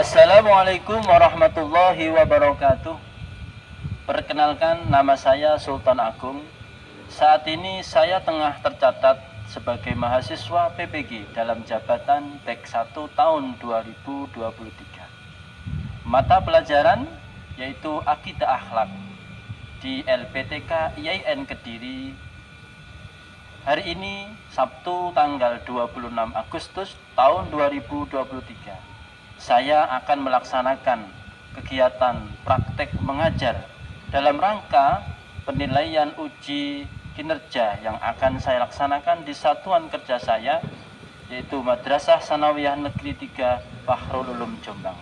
Assalamualaikum warahmatullahi wabarakatuh. Perkenalkan, nama saya Sultan Agung. Saat ini saya tengah tercatat sebagai mahasiswa PPG dalam jabatan Tek 1 tahun 2023. Mata pelajaran yaitu Akidah Akhlak di LPTK IAIN Kediri. Hari ini Sabtu tanggal 26 Agustus tahun 2023. Saya akan melaksanakan kegiatan praktek mengajar dalam rangka penilaian uji kinerja yang akan saya laksanakan di satuan kerja saya, yaitu Madrasah Sanawiyah Negeri 3 Fahrul Ulum Jombang.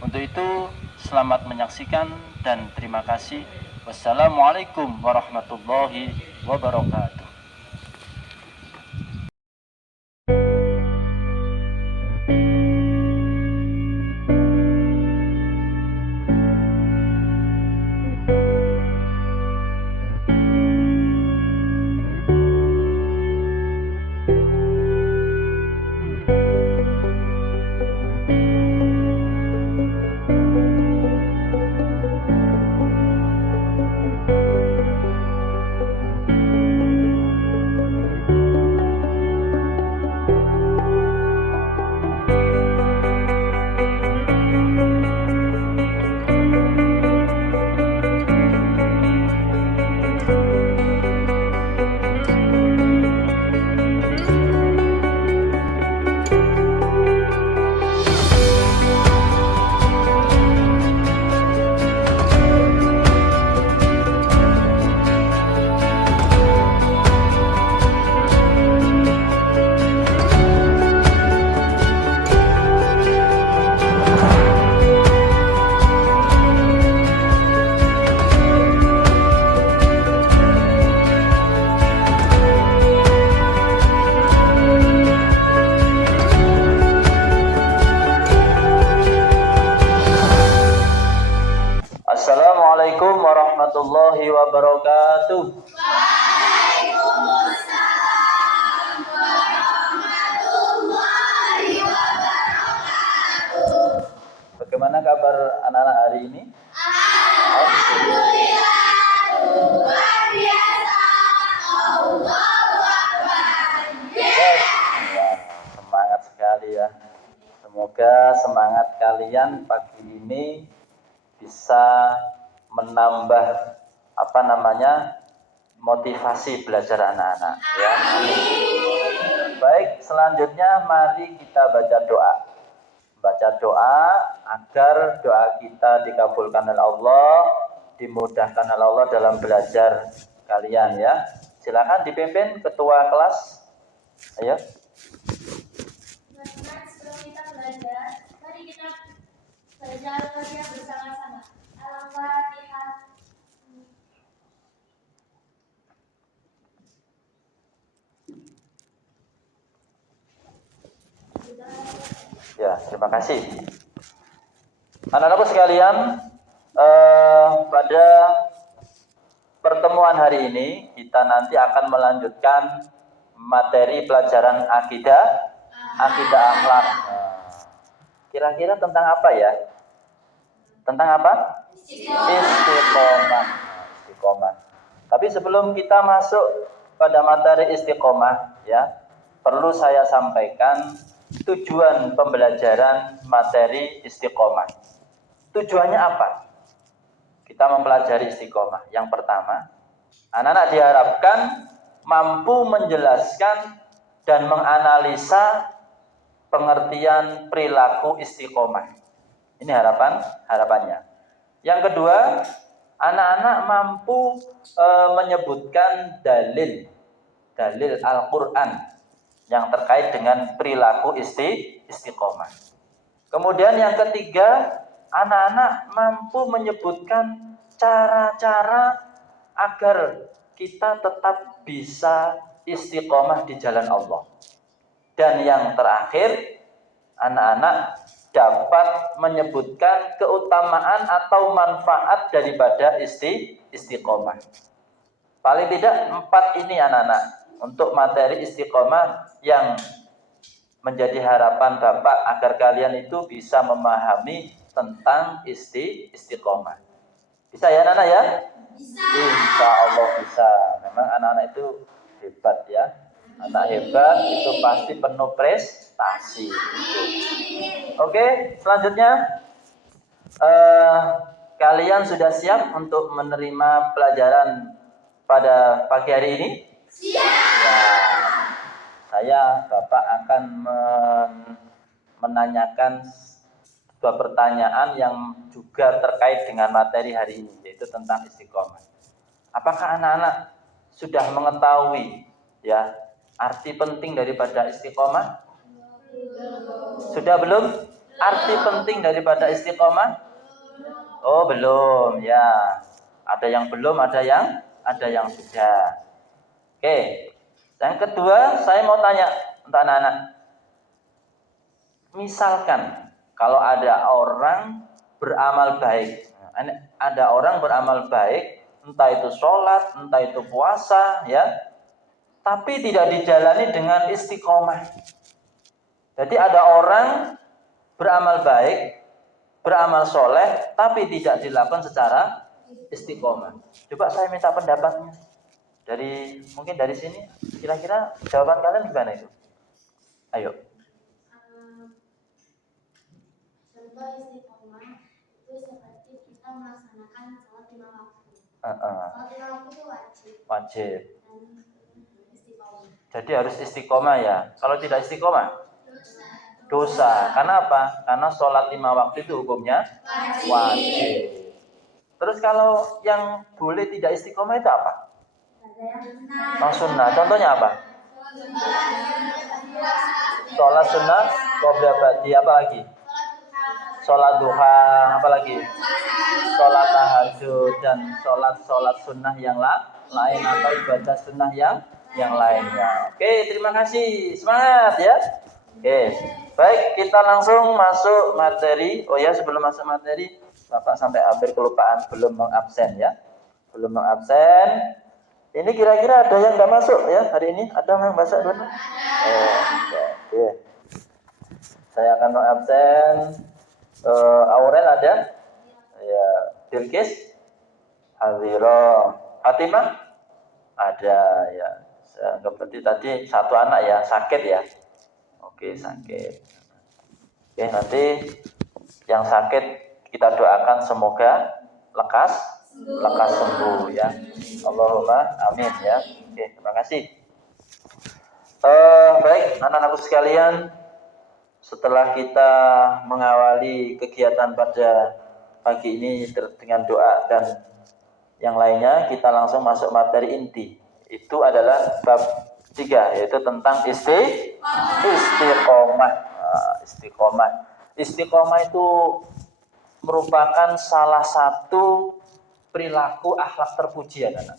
Untuk itu, selamat menyaksikan dan terima kasih. Wassalamualaikum warahmatullahi wabarakatuh. Assalamualaikum warahmatullahi wabarakatuh. Waalaikumsalam warahmatullahi wabarakatuh. Bagaimana kabar anak-anak hari ini? Alhamdulillah, luar biasa. Allahu Akbar. Yes. Ya, semangat sekali ya. Semoga semangat kalian pagi ini bisa menambah motivasi belajar anak-anak ya. Baik, selanjutnya mari kita baca doa. Baca doa agar doa kita dikabulkan oleh Allah, dimudahkan oleh Allah dalam belajar kalian ya. Silakan dipimpin ketua kelas. Ayo. Teman-teman, sebelum kita belajar, mari kita belajar bersama-sama. Al-Fatihah. Ya, terima kasih. Anak-anakku sekalian, pada pertemuan hari ini kita nanti akan melanjutkan materi pelajaran akidah akhlak. Kira-kira tentang apa ya? Tentang apa? Istiqomah. Tapi sebelum kita masuk pada materi istiqomah ya, perlu saya sampaikan tujuan pembelajaran materi istiqomah. Tujuannya apa? Kita mempelajari istiqomah. Yang pertama, anak-anak diharapkan mampu menjelaskan dan menganalisa pengertian perilaku istiqomah. Ini harapannya. Yang kedua, anak-anak mampu menyebutkan dalil Al-Quran yang terkait dengan perilaku istiqomah. Kemudian yang ketiga, anak-anak mampu menyebutkan cara-cara agar kita tetap bisa istiqomah di jalan Allah. Dan yang terakhir, anak-anak dapat menyebutkan keutamaan atau manfaat daripada istiqomah. Paling tidak 4 ini anak-anak untuk materi istiqomah yang menjadi harapan Bapak agar kalian itu bisa memahami tentang istiqomah. Bisa ya Nana ya? Bisa. Insya Allah bisa. Memang anak-anak itu hebat ya. Anak hebat itu pasti penuh prestasi. Oke, selanjutnya kalian sudah siap untuk menerima pelajaran pada pagi hari ini? Siap. Ya, saya Bapak akan menanyakan sebuah pertanyaan yang juga terkait dengan materi hari ini, yaitu tentang istiqomah. Apakah anak-anak sudah mengetahui ya arti penting daripada istiqomah? Sudah belum? Arti penting daripada istiqomah? Oh, belum ya. Ada yang belum, ada yang sudah. Oke. Yang kedua, saya mau tanya untuk anak-anak. Misalkan kalau ada orang beramal baik, entah itu sholat, entah itu puasa, ya, tapi tidak dijalani dengan istiqomah. Jadi ada orang beramal baik, beramal soleh, tapi tidak dilakukan secara istiqomah. Coba saya minta pendapatnya. Mungkin dari sini, kira-kira jawaban kalian gimana itu? Ayo. Contoh istiqomah itu seperti kita melaksanakan sholat 5 waktu. Sholat 5 waktu itu wajib. Dan istiqomah. Jadi harus istiqomah ya. Kalau tidak istiqomah? Dosa. Karena apa? Karena sholat 5 waktu itu hukumnya wajib. Terus kalau yang boleh tidak istiqomah itu apa? Sunnah. Contohnya apa? Sholat sunnah, qobliyah ba'diyah, apa lagi? Sholat duha, apa lagi? Sholat tahajud dan sholat sunnah yang lain atau ibadah sunnah yang lainnya. Oke, terima kasih. Semangat ya. Oke, baik, kita langsung masuk materi. Oh ya, sebelum masuk materi, Bapak sampai hampir kelupaan belum mengabsen ya. Belum mengabsen. Ini kira-kira ada yang nggak masuk ya hari ini? Ada yang masuk belum? Oke. Saya akan mengabsen. Aurel ada? Ya. Bilqis? Hadiro. Fatimah? Ada ya. Saya anggap tadi satu anak ya sakit ya. Oke, sakit. Oke, nanti yang sakit kita doakan semoga lekas sembuh ya. Allahumma amin ya. Oke, terima kasih. Baik, anak-anakku sekalian, setelah kita mengawali kegiatan pada pagi ini dengan doa dan yang lainnya, kita langsung masuk materi inti. Itu adalah bab 3, yaitu tentang istiqomah. Istiqomah itu merupakan salah satu perilaku akhlak terpuji, anak-anak.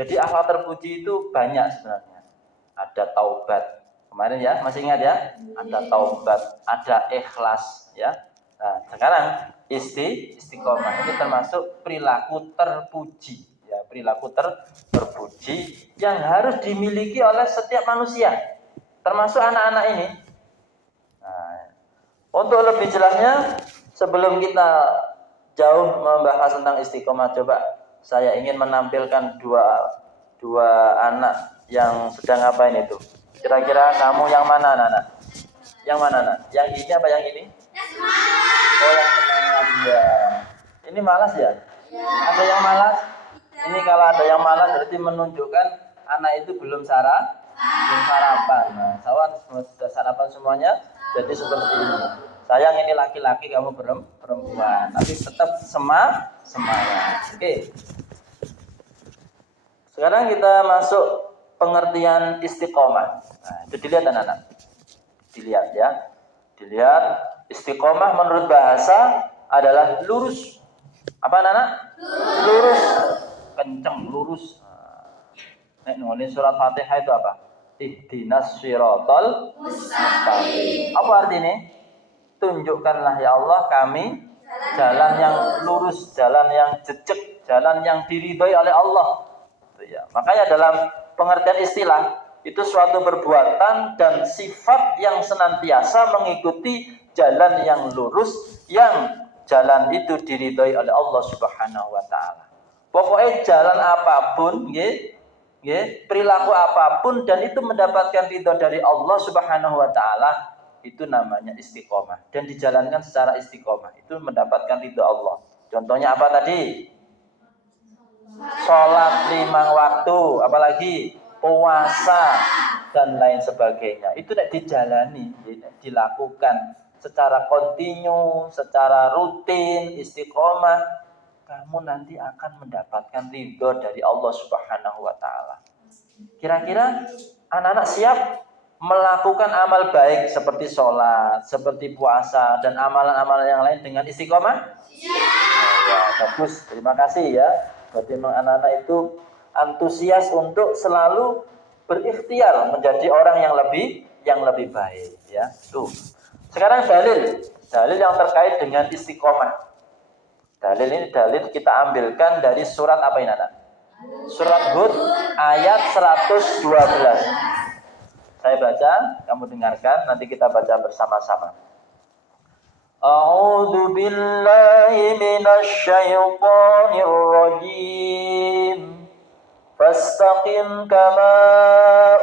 Jadi akhlak terpuji itu banyak sebenarnya. Ada taubat. Kemarin ya, masih ingat ya? Ada taubat, ada ikhlas ya. Nah, sekarang istiqomah ini termasuk perilaku terpuji ya, perilaku terpuji yang harus dimiliki oleh setiap manusia, termasuk anak-anak ini. Nah, untuk lebih jelasnya, sebelum kita jauh membahas tentang istiqomah, coba saya ingin menampilkan dua anak yang sedang ngapain itu. Kira-kira kamu yang mana, anak? Yang mana, anak? Yang ini apa yang ini? Oh, yang semangat ya. Ini malas ya? Ada yang malas? Ini kalau ada yang malas berarti menunjukkan anak itu belum sarapan. Nah, sudah sarapan semuanya, jadi seperti ini. Sayang ini laki-laki, kamu perempuan, tapi tetap semangat. Oke. Sekarang kita masuk pengertian istiqomah. Nah, itu dilihat anak-anak. Dilihat ya. Dilihat, istiqomah menurut bahasa adalah lurus. Apa anak-anak? Lurus. Kenceng, lurus. Nek nulis surat Fatihah itu apa? Ihdinas shiratal mustaqim. Apa artinya? Tunjukkanlah ya Allah kami jalan yang lurus, jalan yang jejak, jalan yang diridhoi oleh Allah. Itu ya. Makanya dalam pengertian istilah, itu suatu perbuatan dan sifat yang senantiasa mengikuti jalan yang lurus, yang jalan itu diridhoi oleh Allah Subhanahu wa taala. Pokoknya jalan apapun, perilaku apapun dan itu mendapatkan ridho dari Allah Subhanahu wa taala, itu namanya istiqomah dan dijalankan secara istiqomah itu mendapatkan ridho Allah. Contohnya apa tadi? Sholat 5 waktu, apalagi puasa dan lain sebagainya. Itu tidak dijalani, dilakukan secara kontinu, secara rutin, istiqomah, kamu nanti akan mendapatkan ridho dari Allah Subhanahu wa taala. Kira-kira anak-anak siap melakukan amal baik seperti sholat, seperti puasa dan amalan-amalan yang lain dengan istiqomah? Siap. Ya, bagus. Terima kasih ya. Berarti memang anak-anak itu antusias untuk selalu berikhtiar menjadi orang yang lebih baik ya. Tuh. Sekarang dalil yang terkait dengan istiqomah. Dalil ini kita ambilkan dari surat apa ini anak? Surat Hud ayat 112. Saya baca, kamu dengarkan, nanti kita baca bersama-sama. A'udzu billahi minasy syaithanir rajim. Fastaqim kama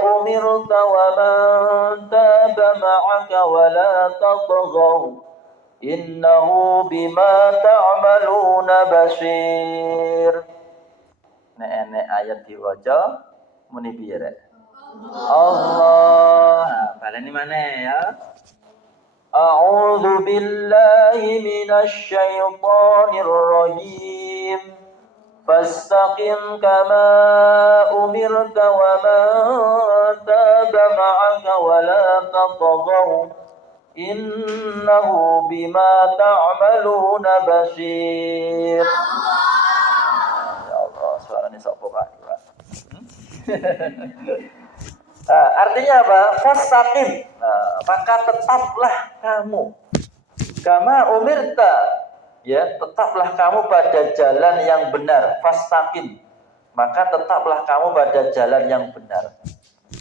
umirta wa man taba ma'aka wa la tatghaw. Innahu bima ta'maluna basir. Nek ayat diwaca muni piye rek? Allah. Baleni mana ya? A'udzu billahi minasy syaithanir rajim. Fastaqim kama umirta wa man taba ma'aka wa la tatghaw. Innahu bima ta'maluna basir. Ya Allah, suaranya sok Pak. Artinya apa? Fastaqim. Maka tetaplah kamu. Kama umirta. Ya, tetaplah kamu pada jalan yang benar. Fastaqim. Maka tetaplah kamu pada jalan yang benar.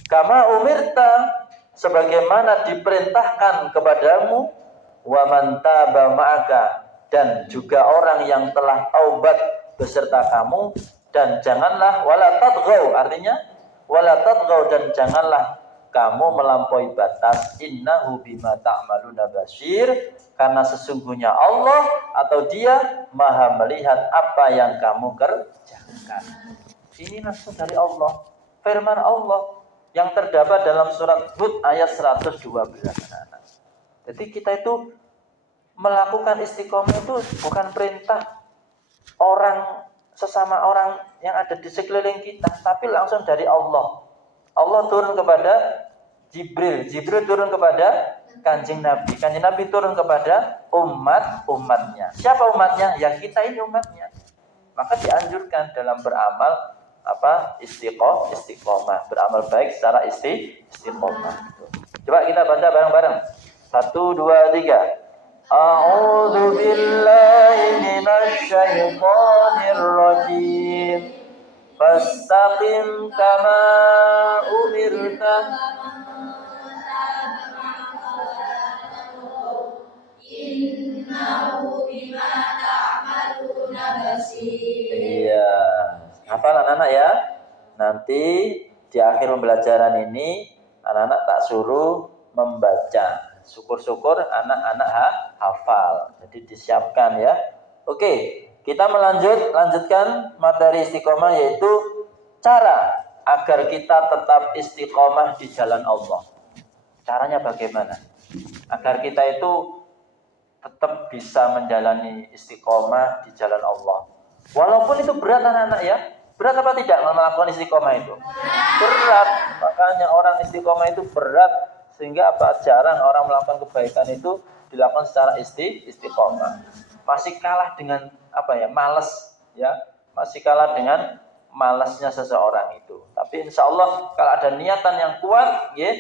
Kama umirta, sebagaimana diperintahkan kepadamu, wa man taba ma'aka, dan juga orang yang telah taubat beserta kamu, dan janganlah wala tadghaw, artinya wala tadghaw, dan janganlah kamu melampaui batas. Innahu bima ta'maluna basir, karena sesungguhnya Allah atau Dia Maha melihat apa yang kamu kerjakan. Ini langsung dari Allah, firman Allah yang terdapat dalam surat Hud ayat 112. Jadi kita itu melakukan istiqomah itu bukan perintah orang, sesama orang yang ada di sekeliling kita, tapi langsung dari Allah. Allah turun kepada Jibril turun kepada Kanjeng Nabi turun kepada umatnya. Siapa umatnya? Ya kita ini umatnya. Maka dianjurkan dalam beramal istiqomah, beramal baik secara istiqomah. Coba kita baca bareng-bareng. 1, 2, 3. A'udzu billahi minasy syaithanir rajim. Fastaqim kama umirta. Innahu bima ta'maluna basir. Iya. Hafal anak-anak ya. Nanti di akhir pembelajaran ini anak-anak tak suruh membaca. Syukur-syukur anak-anak hafal. Jadi disiapkan ya. Oke, kita lanjutkan materi istiqomah, yaitu cara agar kita tetap istiqomah di jalan Allah. Caranya bagaimana? Agar kita itu tetap bisa menjalani istiqomah di jalan Allah. Walaupun itu berat anak-anak ya. Berat apa tidak melakukan istiqomah itu? Berat. Makanya orang istiqomah itu berat. Sehingga jarang orang melakukan kebaikan itu dilakukan secara istiqomah. Masih kalah dengan malas ya. Masih kalah dengan malasnya seseorang itu. Tapi insya Allah kalau ada niatan yang kuat, ya,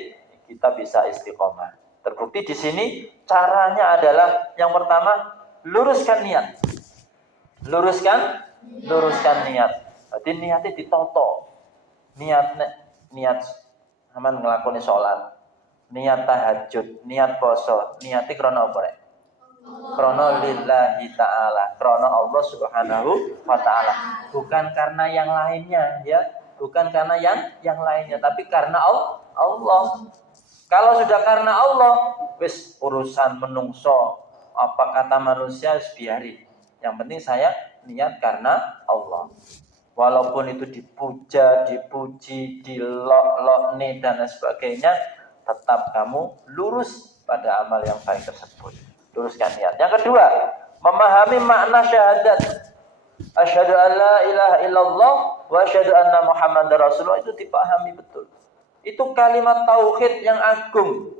kita bisa istiqomah. Terbukti di sini caranya adalah yang pertama, luruskan niat. Luruskan niat. Berarti niatnya ditoto. Niat Aman nglakoni salat, niat tahajud, niat poso, niati krana apa rek? Krana lillahi ta'ala, krana Allah Subhanahu wa ta'ala. Bukan karena yang lainnya ya, bukan karena yang lainnya, tapi karena Allah. Kalau sudah karena Allah, wis urusan menungso, apa kata manusia biari. Yang penting saya niat karena Allah. Walaupun itu dipuja, dipuji, dilok-lokne dan sebagainya, tetap kamu lurus pada amal yang baik tersebut. Luruskan niat. Yang kedua, memahami makna syahadat. Asyhadu an la ilaha illallah wa asyhadu anna Muhammadar Rasulullah, itu dipahami betul. Itu kalimat tauhid yang agung.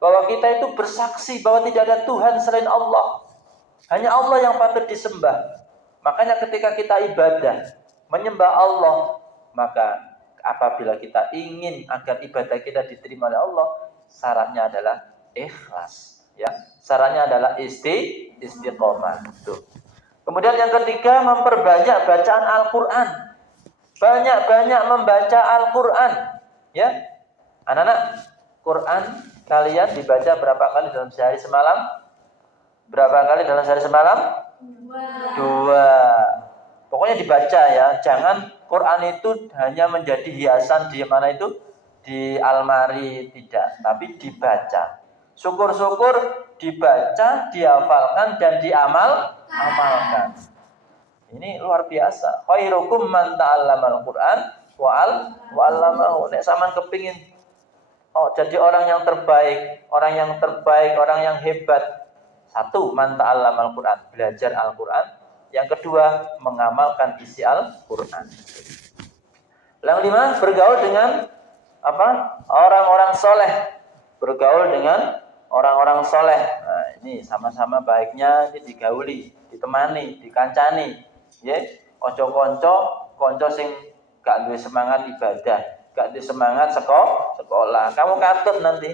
Bahwa kita itu bersaksi bahwa tidak ada Tuhan selain Allah. Hanya Allah yang patut disembah. Makanya ketika kita ibadah, menyembah Allah, maka apabila kita ingin agar ibadah kita diterima oleh Allah, syaratnya adalah ikhlas, ya. Syaratnya adalah istiqomah. Tuh. Kemudian yang ketiga, memperbanyak bacaan Al-Qur'an. Banyak-banyak membaca Al-Qur'an, ya. Anak-anak, Quran kalian dibaca berapa kali dalam sehari semalam? Berapa kali dalam sehari semalam? 2. Pokoknya dibaca ya, jangan Quran itu hanya menjadi hiasan di mana itu, di almari, tidak, tapi dibaca. Syukur-syukur dibaca, dihafalkan dan diamalkan. Ini luar biasa. Khairukum man ta'allamal Quran wa 'allamahu. Nek sampean kepingin jadi orang yang terbaik, orang yang hebat. 1, man ta'allamal Quran, belajar Al-Quran. Yang kedua, mengamalkan isi Al-Quran. Yang 5, bergaul dengan orang-orang soleh. Bergaul dengan orang-orang soleh. Nah, ini sama-sama baiknya digauli, ditemani, dikancani. Ya, konco sing gak duwe semangat ibadah, gak duwe semangat sekolah. Kamu katut nanti.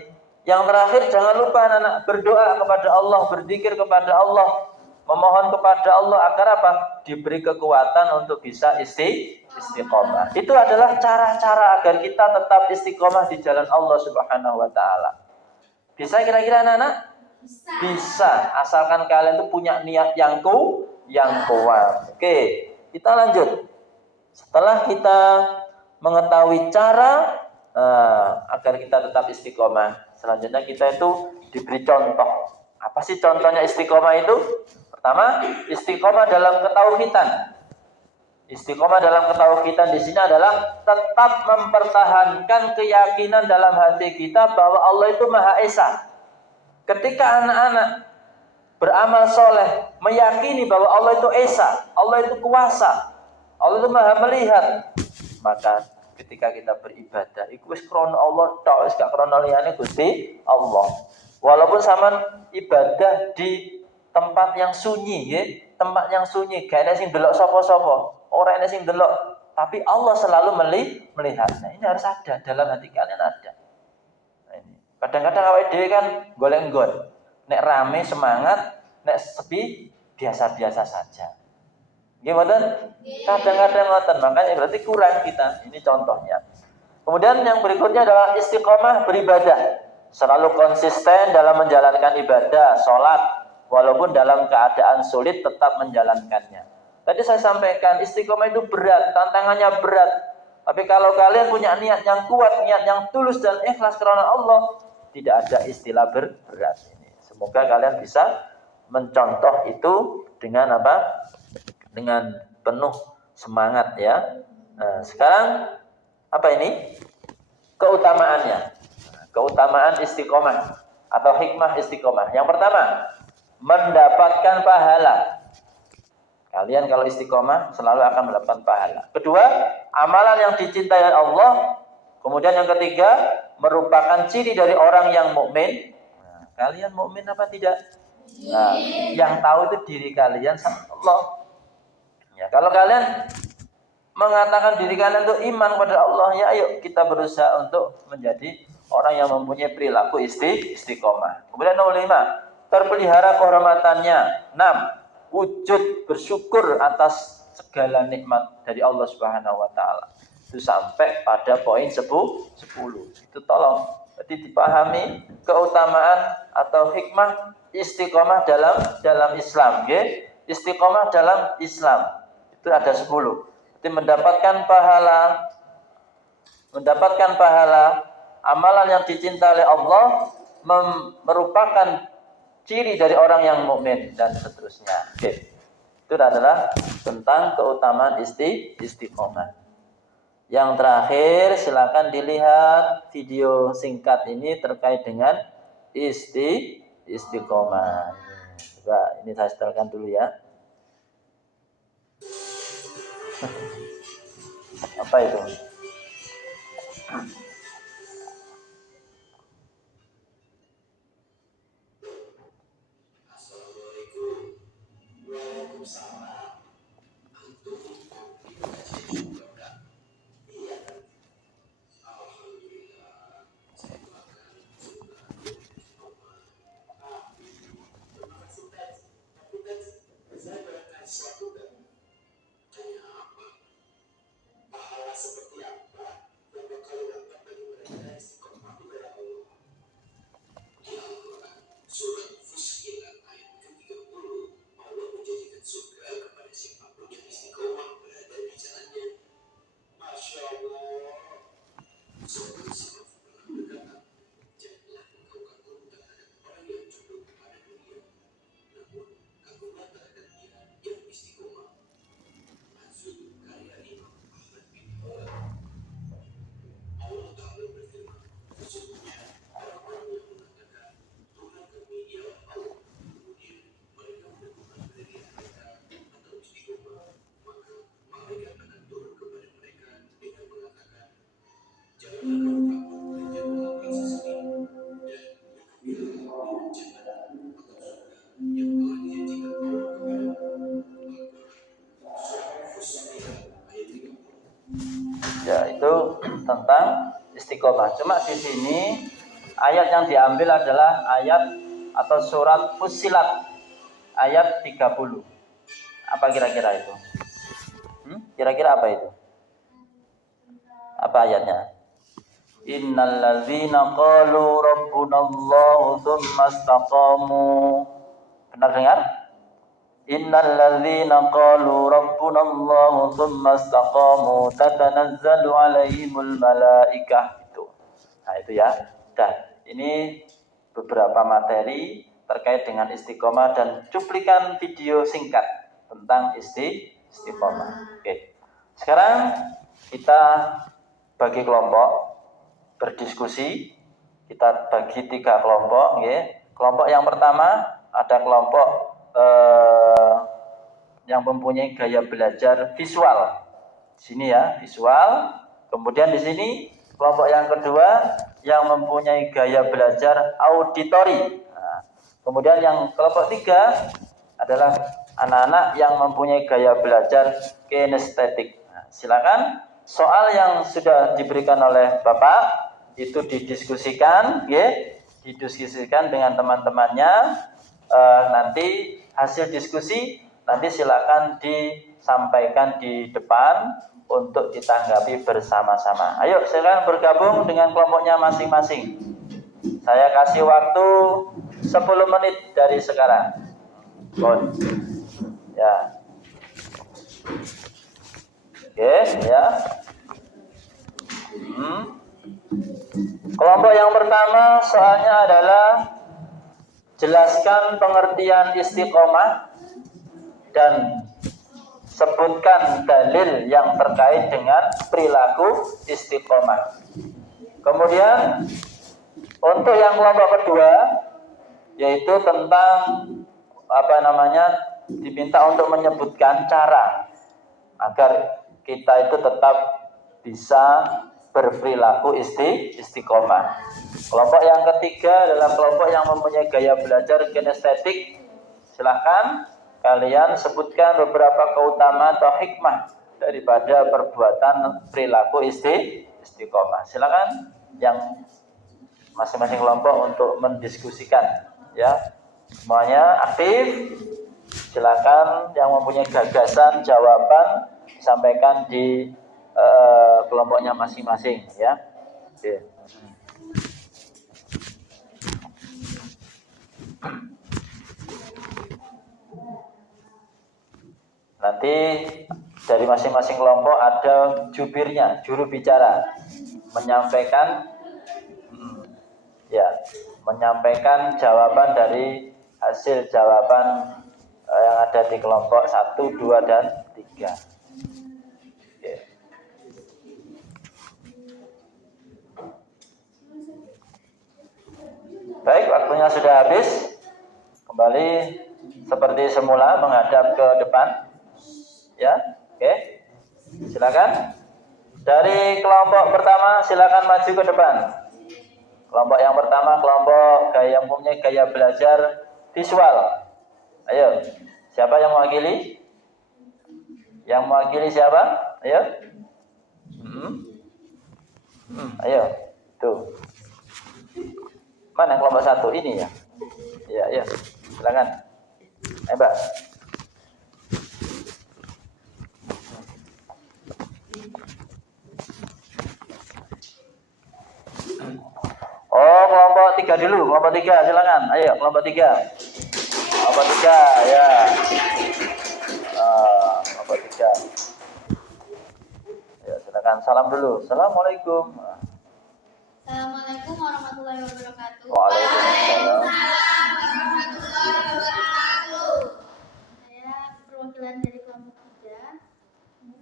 Yang terakhir, jangan lupa anak-anak, berdoa kepada Allah, berzikir kepada Allah, memohon kepada Allah agar apa? Diberi kekuatan untuk bisa istiqomah. Itu adalah cara-cara agar kita tetap istiqomah di jalan Allah Subhanahu wa taala. Bisa kira-kira anak-anak? Bisa, asalkan kalian itu punya niat yang kuat. Oke, kita lanjut. Setelah kita mengetahui cara agar kita tetap istiqomah, selanjutnya kita itu diberi contoh. Apa sih contohnya istiqomah itu? Pertama, istiqomah dalam ketauhidan. Istiqomah dalam ketauhidan di sini adalah tetap mempertahankan keyakinan dalam hati kita bahwa Allah itu Maha Esa. Ketika anak-anak beramal soleh, meyakini bahwa Allah itu Esa, Allah itu kuasa, Allah itu Maha melihat, maka ketika kita beribadah, iku wis krana Allah tok, wis gak krana liyane Gusti Allah. Walaupun sampean ibadah di tempat yang sunyi, ya, tempat yang sunyi, gak ada sing delok sapa-sapa, ora ana sing delok, tapi Allah selalu melihat. Nah, ini harus ada dalam hati kalian ada. Nah, ini. Kadang-kadang awake dhewe kan golek nggon. Nek rame semangat, nek sepi biasa-biasa saja. Nggih mboten? Kadang-kadang ngoten, makanya berarti kurang kita. Ini contohnya. Kemudian yang berikutnya adalah istiqomah beribadah. Selalu konsisten dalam menjalankan ibadah, sholat, walaupun dalam keadaan sulit tetap menjalankannya. Tadi saya sampaikan istiqomah itu berat, tantangannya berat. Tapi kalau kalian punya niat yang kuat, niat yang tulus dan ikhlas karena Allah, tidak ada istilah berat ini. Semoga kalian bisa mencontoh itu dengan apa? Dengan penuh semangat ya. Nah, sekarang apa ini? Keutamaannya. Keutamaan istiqomah atau hikmah istiqomah. Yang pertama, mendapatkan pahala. Kalian kalau istiqomah selalu akan mendapatkan pahala. Kedua, amalan yang dicintai Allah. Kemudian yang ketiga, merupakan ciri dari orang yang mukmin. Nah, kalian mukmin apa tidak? Nah, yang tahu itu diri kalian sama Allah. Ya, kalau kalian mengatakan diri kalian itu iman kepada Allah, ya ayo kita berusaha untuk menjadi orang yang mempunyai perilaku istiqomah. Kemudian nomor 5, terpelihara kehormatannya. 6, wujud bersyukur atas segala nikmat dari Allah Subhanahu wa taala. itu sampai pada poin 10. Itu tolong. Jadi dipahami keutamaan atau hikmah istiqomah dalam Islam, nggih. Istiqomah dalam Islam. Itu ada 10. Jadi mendapatkan pahala amalan yang dicinta oleh Allah merupakan ciri dari orang yang mukmin dan seterusnya. Oke. Itu adalah tentang keutamaan istiqomah. Yang terakhir, silakan dilihat video singkat ini terkait dengan istiqomah. Coba ini saya setelkan dulu ya. Apa itu? Ya, itu tentang istiqomah. Cuma di sini ayat yang diambil adalah ayat atau surat Fussilat ayat 30. Apa kira-kira itu? Kira-kira apa itu? Apa ayatnya? Innal ladzina qalu rabbunallahu tsumma istaqamu. Benar dengar? Innal ladzina qalu rabbunallahu tsumma istaqamu tatanazzalu alaihimul malaikah. Itu. Nah, itu ya. Dah, ini beberapa materi terkait dengan istiqomah dan cuplikan video singkat tentang istiqomah. Oke. Sekarang kita bagi kelompok berdiskusi. Kita bagi 3 kelompok, nggih. Kelompok yang pertama ada kelompok yang mempunyai gaya belajar visual. Di sini ya, visual. Kemudian di sini kelompok yang kedua yang mempunyai gaya belajar auditori. Nah, kemudian yang kelompok 3 adalah anak-anak yang mempunyai gaya belajar kinestetik. Nah, silakan soal yang sudah diberikan oleh Bapak itu didiskusikan, ya, didiskusikan dengan teman-temannya. Nanti hasil diskusi nanti silakan disampaikan di depan untuk ditanggapi bersama-sama. Ayo silakan bergabung dengan kelompoknya masing-masing. Saya kasih waktu 10 menit dari sekarang. Bon. Ya. Oke, ya. Kelompok yang pertama soalnya adalah jelaskan pengertian istiqomah dan sebutkan dalil yang terkait dengan perilaku istiqomah. Kemudian untuk yang kelompok kedua yaitu tentang diminta untuk menyebutkan cara agar kita itu tetap bisa berperilaku istiqomah. Kelompok yang ketiga adalah kelompok yang mempunyai gaya belajar kinestetik. Silahkan kalian sebutkan beberapa keutamaan atau hikmah daripada perbuatan perilaku istiqomah. Silahkan yang masing-masing kelompok untuk mendiskusikan, ya. Semuanya aktif. Silahkan yang mempunyai gagasan, jawaban sampaikan di kelompoknya masing-masing ya. Oke. Nanti dari masing-masing kelompok ada jubirnya, juru bicara, menyampaikan menyampaikan jawaban dari hasil jawaban yang ada di kelompok 1, 2, dan 3. Oke. Baik, waktunya sudah habis. Kembali seperti semula menghadap ke depan. Ya, oke. Silakan. Dari kelompok pertama silakan maju ke depan. Kelompok yang pertama kelompok yang mempunyai gaya belajar visual. Ayo, siapa yang mewakili? Yang mewakili siapa? Ayo. Ayo, tuh. Mana kelompok 1 ini ya? Iya, silakan. Ayo, Mbak. Oh, kelompok 3 dulu, kelompok 3 silakan. Ayo, kelompok 3. Kelompok 3 ya. Kelompok 3. Ya, silakan salam dulu. Assalamualaikum. Assalamualaikum warahmatullahi wabarakatuh. Waalaikumsalam. Saya perwakilan dari kelompok 3.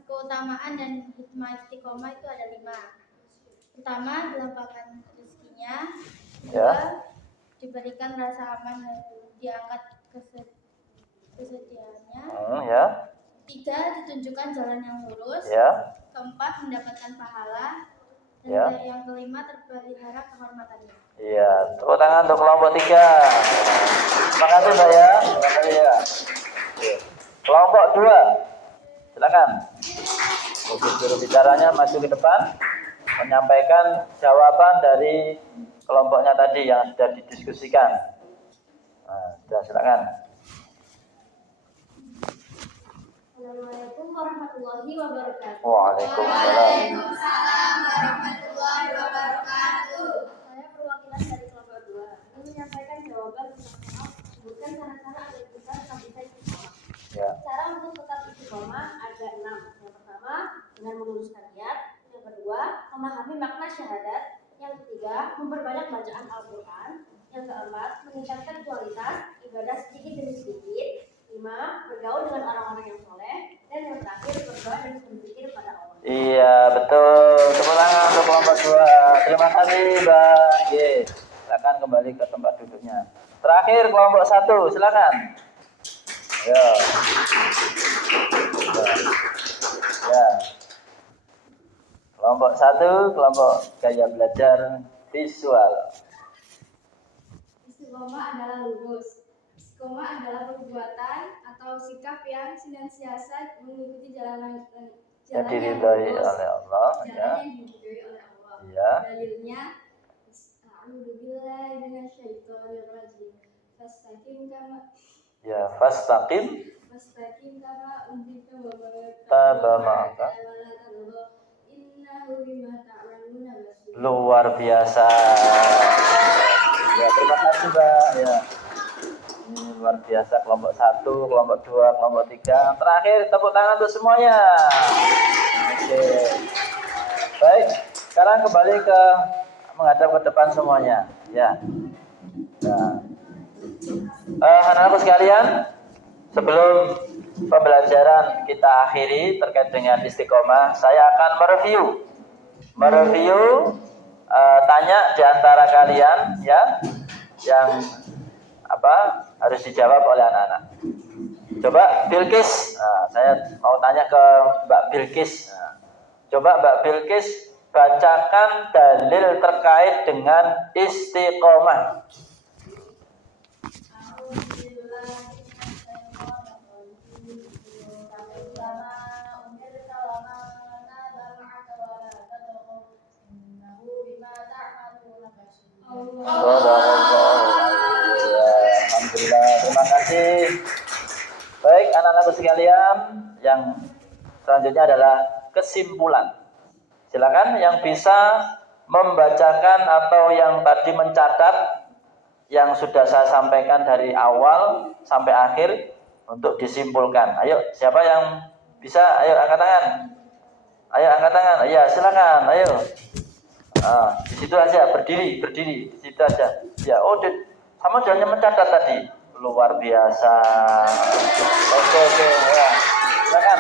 Keutamaan dan hikmah istiqomah itu ada 5. Pertama, dilapangkan rezekinya. Kedua, diberikan rasa aman dan diangkat kesetiaannya. Ya. 3, ditunjukkan jalan yang lurus. Ya. 4, mendapatkan pahala. Dan yang kelima, terpelihara kehormatannya. Iya, tepuk tangan untuk kelompok 3. Terima kasih Mbak ya. Terima kasih ya. Kelompok 2, silakan. Juru bicaranya maju ke depan, menyampaikan jawaban dari kelompoknya tadi yang sudah didiskusikan. Nah, silakan. Assalamualaikum warahmatullahi wabarakatuh. Waalaikumsalam. Warahmatullahi wabarakatuh. Saya perwakilan dari kelompok 2. Ini menyampaikan jawaban tentang soal sebutkan cara-cara agar kita tetap bisa istiqomah. Ya. Cara untuk tetap istiqomah ada 6. Yang pertama, dengan meluruskan niat. Yang kedua, memahami makna syahadat. Yang ketiga, memperbanyak bacaan Al-Quran. Yang keempat, meningkatkan kualitas ibadah sedikit demi sedikit. 5, bergaul dengan orang-orang yang soleh. Dan yang terakhir, berdoa dan berzikir pada Allah. Iya, betul. Tepuk tangan untuk kelompok 2. Terima kasih, Mbak. Silakan kembali ke tempat duduknya. Terakhir kelompok 1, silakan. Ya. Kelompok 1, kelompok gaya belajar visual. Istiqomah adalah lurus. Istiqomah adalah perbuatan atau sikap yang senantiasa mengikuti jalan yang diridhoi oleh Allah. Jalan yang diridhoi oleh Allah. Ya. Dalilnya, A'udzubillahi minasyaitonirrajim. Fastaqim kama. Ya, fastaqim Kama umbita wa tabamaka. Innahu bima ta'maluna basir. Luar biasa. Ya, terima kasih, Mbak. Ya. Ini luar biasa kelompok 1, kelompok 2, kelompok 3. Terakhir tepuk tangan untuk semuanya. Oke. Baik, sekarang kembali ke menghadap ke depan semuanya. Ya. Nah. Anak-anakku sekalian, sebelum pembelajaran kita akhiri terkait dengan istiqomah, saya akan mereview tanya di antara kalian ya yang harus dijawab oleh anak-anak. Coba Bilqis, saya mau tanya ke Mbak Bilqis. Coba Mbak Bilqis bacakan dalil terkait dengan istiqomah. Alhamdulillah, terima kasih. Baik, anak-anak sekalian, yang selanjutnya adalah kesimpulan. Silakan yang bisa membacakan atau yang tadi mencatat yang sudah saya sampaikan dari awal sampai akhir untuk disimpulkan. Ayo, siapa yang bisa? Ayo angkat tangan. Ayo angkat tangan. Iya, silakan. Ayo. Di situ aja, berdiri, di situ aja. Ya, sama jangan mencatat tadi. Luar biasa. Oke, ya. Silakan.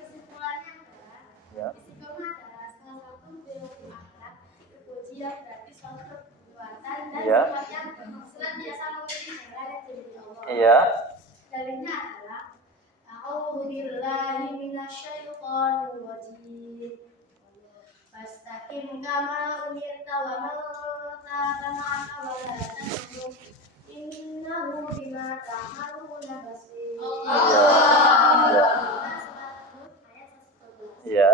Kesimpulannya adalah Ya. istiqomah adalah salah satu filosofi akhlak terpuji yang berarti suatu perbuatan dan Iya. sifat yang senantiasa mengikuti jalan yang diridhoi Allah. Iya. Dalilnya adalah A'udzu billahi minasyaitonir rajim. Fastaqim kama umirta wa man taba ma'aka wa la tahdhur. Innahu bima ta'maluna basir. Iya.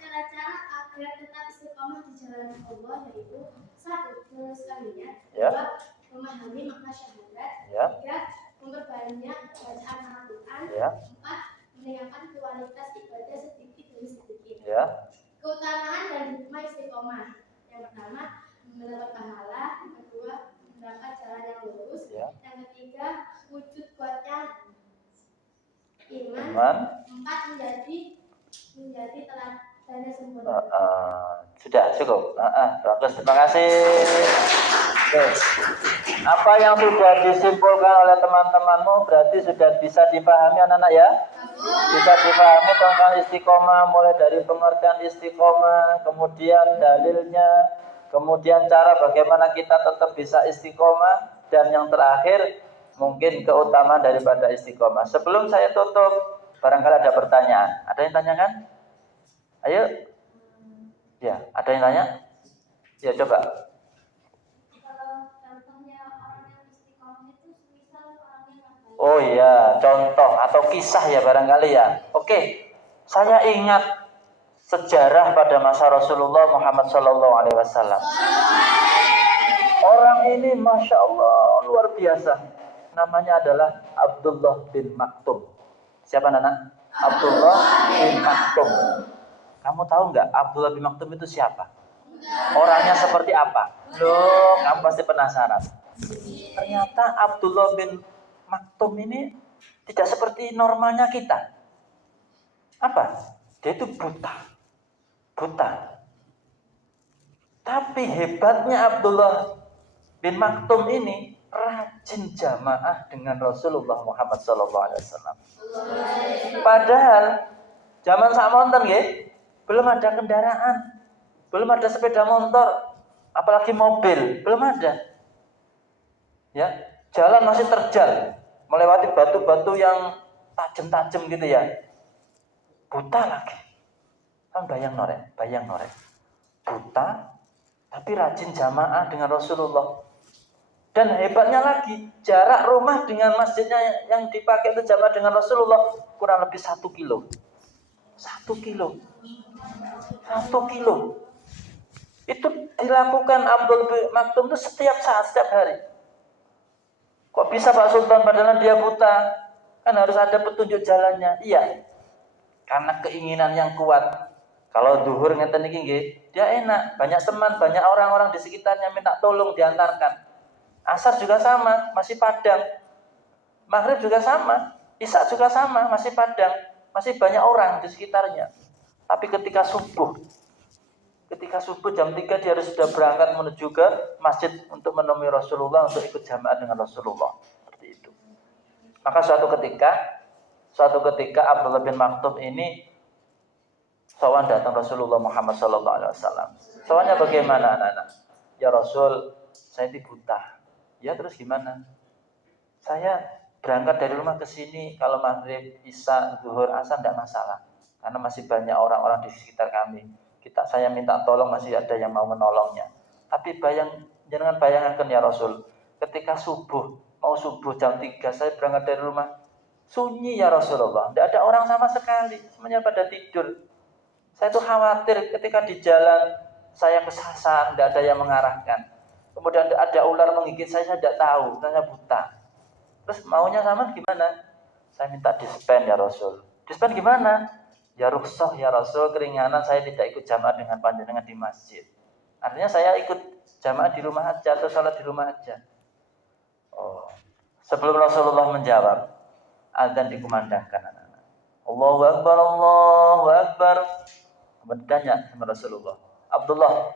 Cara-cara agar tetap istiqomah di jalan Allah yaitu 1. Meluruskan niat, Ya. 2. Memahami makna syahadat, Ya. 3. Memperbanyak bacaan Al-Quran, Ya. 4. Meningkatkan kualitas ibadah sedikit demi sedikit. Ya. Keutamaan dan hikmah istiqomah. Yang pertama, mendapat pahala, yang kedua, mendapat jalan yang lurus, Ya. yang ketiga, wujud kuatnya iman, Iman. 4. menjadi teladan yang sempurna. Sudah cukup. Bagus, terima kasih. Oke. Apa yang sudah disimpulkan oleh teman-temanmu berarti sudah bisa dipahami anak-anak ya? Bisa dipahami tentang istiqomah, mulai dari pengertian istiqomah, kemudian dalilnya, kemudian cara bagaimana kita tetap bisa istiqomah, dan yang terakhir mungkin keutamaan daripada istiqomah. Sebelum saya tutup, barangkali ada pertanyaan. Ada yang tanyakan? Ayo. Ya, ada yang tanya? Ya, coba. Kalau contohnya orang yang istiqomah itu misal orang yang Oh iya, contoh atau kisah ya barangkali ya. Oke, saya ingat sejarah pada masa Rasulullah Muhammad SAW. Orang ini Masya Allah luar biasa. Namanya adalah Abdullah bin Maktum. Siapa Nana? Abdullah bin Maktum. Kamu tahu nggak Abdullah bin Maktum itu siapa? Orangnya seperti apa? Loh, kamu pasti penasaran. Ternyata Abdullah bin Maktum ini tidak seperti normalnya kita. Apa? Dia itu buta. Tapi hebatnya Abdullah bin Maktum ini rajin jamaah dengan Rasulullah Muhammad SAW. Padahal zaman samonten nggih, belum ada kendaraan, belum ada sepeda motor, apalagi mobil, belum ada. Ya, jalan masih terjal, melewati batu-batu yang tajam-tajam gitu ya. Buta lagi. Kan bayang norek. Buta, tapi rajin jamaah dengan Rasulullah. Dan hebatnya lagi, jarak rumah dengan masjidnya yang dipakai untuk jamaah dengan Rasulullah kurang lebih 1 kilo. 1 kilo. Itu dilakukan Abdul bin Maktum itu setiap saat, setiap hari. Kok bisa Pak Sultan padahal dia buta? Kan harus ada petunjuk jalannya. Iya. Karena keinginan yang kuat. Kalau duhur ngeten iki nggih, dia enak, banyak teman, banyak orang-orang di sekitarnya minta tolong diantarkan. Asar juga sama, masih padang. Maghrib juga sama, Isya juga sama, masih padang. Masih banyak orang di sekitarnya. Tapi ketika subuh jam 3 dia harus sudah berangkat menuju ke masjid untuk menemui Rasulullah, untuk ikut jamaah dengan Rasulullah. Seperti itu. Maka suatu ketika Abdullah bin Maktum ini sowan datang Rasulullah Muhammad SAW. Soalnya bagaimana anak-anak? Ya Rasul, saya itu buta. Ya terus gimana? Saya berangkat dari rumah ke sini, kalau maghrib, isya, zuhur, asar tidak masalah. Karena masih banyak orang-orang di sekitar kami. Saya minta tolong, masih ada yang mau menolongnya. Tapi jangan bayangkan ya Rasul, ketika mau subuh jam 3, saya berangkat dari rumah, sunyi ya Rasulullah, tidak ada orang sama sekali, semuanya pada tidur. Saya tuh khawatir ketika di jalan saya kesasar, tidak ada yang mengarahkan. Kemudian ada ular menggigit saya tidak tahu, saya buta. Terus maunya sama gimana? Saya minta dispen ya Rasul. Dispen gimana? Ya rukhsah ya Rasul, keringanan saya tidak ikut jamaah dengan panjenengan di masjid. Artinya saya ikut jamaah di rumah aja atau sholat di rumah aja. Oh. Sebelum Rasulullah menjawab, azan dikumandangkan anak-anak. Allahu Akbar, Allahu Akbar. Kemudian tanya sama Rasulullah, Abdullah,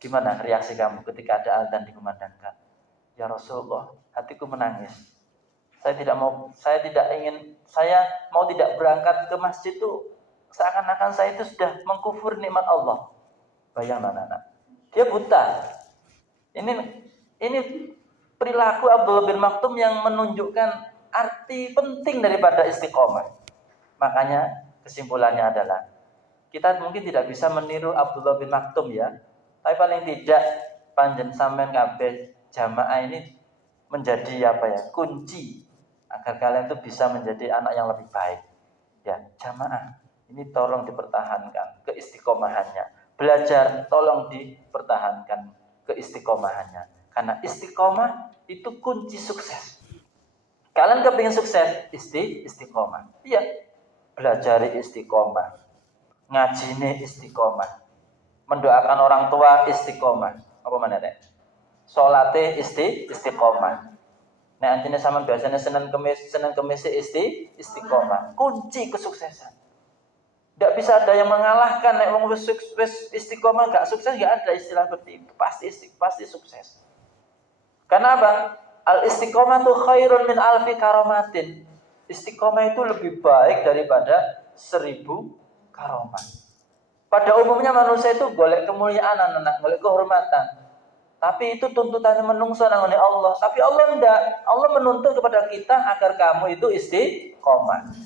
gimana reaksi kamu ketika ada azan dikumandangkan? Ya Rasulullah, hatiku menangis. Saya mau tidak berangkat ke masjid itu seakan-akan saya itu sudah mengkufur nikmat Allah. Bayangkan anak-anak, dia buta. Ini perilaku Abdullah bin Maktum yang menunjukkan arti penting daripada istiqomah. Makanya kesimpulannya adalah kita mungkin tidak bisa meniru Abdullah bin Maktum ya, tapi paling tidak panjen sampean kabeh jamaah ini menjadi kunci agar kalian itu bisa menjadi anak yang lebih baik. Ya, jamaah ini tolong dipertahankan keistiqomahannya. Belajar tolong dipertahankan keistiqomahannya. Karena istiqomah itu kunci sukses. Kalian kepingin sukses, istiqomah. Iya, belajar istiqomah. Ngajine istiqomah. Mendoakan orang tua istiqomah. Apa mana deh? Salate istiqomah. Nah, anjene sampean biasanya Senin Kemis istiqomah. Kunci kesuksesan. Tidak bisa ada yang mengalahkan nek wong wis istiqomah gak sukses, gak ada istilah seperti itu. Pasti sukses. Karena apa? Al istiqomah itu khairun min alfi karomatin. Istiqomah itu lebih baik daripada 1000 karomah. Pada umumnya manusia itu golek kemuliaan anak-anak, golek kehormatan. Tapi itu tuntutannya menungso nangone Allah. Tapi Allah enggak. Allah menuntut kepada kita agar kamu itu istiqomah.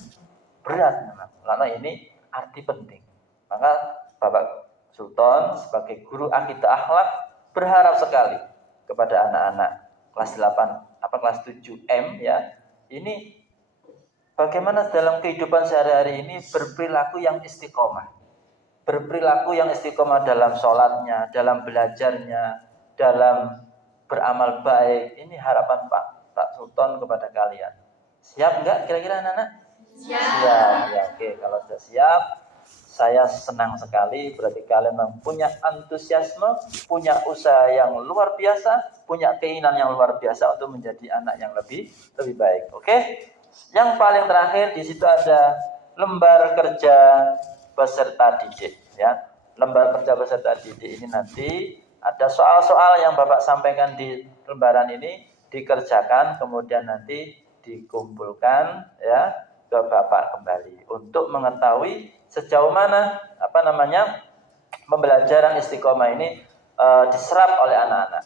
Berat memang. Karena ini arti penting. Maka Bapak Sultan sebagai guru akidah akhlak berharap sekali kepada anak-anak kelas 8 kelas 7M ya. Ini bagaimana dalam kehidupan sehari-hari ini berperilaku yang istiqomah. Berperilaku yang istiqomah dalam sholatnya, dalam belajarnya, dalam beramal baik. Ini harapan Pak Sultan kepada kalian. Siap enggak kira-kira anak-anak? Siap. Ya, oke. Kalau sudah siap, saya senang sekali. Berarti kalian memang punya antusiasme, punya usaha yang luar biasa, punya keinginan yang luar biasa untuk menjadi anak yang lebih baik. Oke? Yang paling terakhir di situ ada lembar kerja peserta didik. Ya, lembar kerja peserta didik ini nanti ada soal-soal yang Bapak sampaikan di lembaran ini dikerjakan, kemudian nanti dikumpulkan ya ke Bapak kembali untuk mengetahui sejauh mana pembelajaran istiqomah ini diserap oleh anak-anak.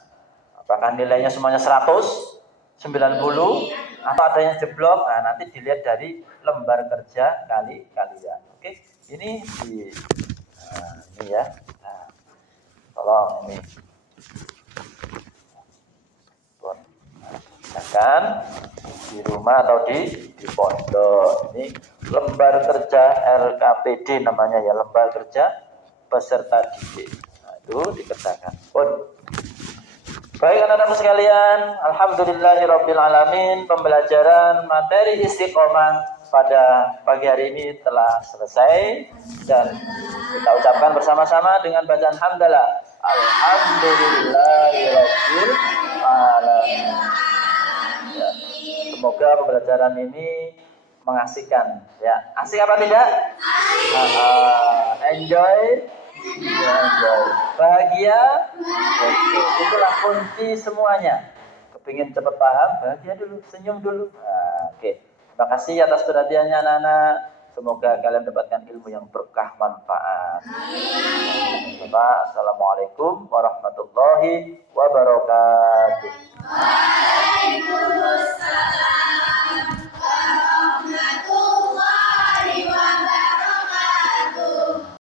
Apakah nilainya semuanya 100, 90 atau ada yang jeblok? Nah, nanti dilihat dari lembar kerja kalian. Oke, ini ini ya. Tolong ini. Silakan di rumah atau di pondok. Ini lembar kerja LKPD namanya ya, lembar kerja peserta didik. Nah, itu dikerjakan. Baik anak-anakku sekalian, alhamdulillahirabbil alamin, pembelajaran materi istiqomah pada pagi hari ini telah selesai dan kita ucapkan bersama-sama dengan bacaan hamdalah. Alhamdulillahirabbil alamin. Ya, semoga pembelajaran ini mengasihkan. Ya, asik apa tidak? Enjoy. Ya, enjoy. Bahagia. Oke, itulah kunci semuanya. Kepingin cepat paham, bahagia dulu, senyum dulu. Nah, oke. Terima kasih atas perhatiannya anak-anak. Semoga kalian mendapatkan ilmu yang berkah manfaat. Amin. Assalamualaikum warahmatullahi wabarakatuh.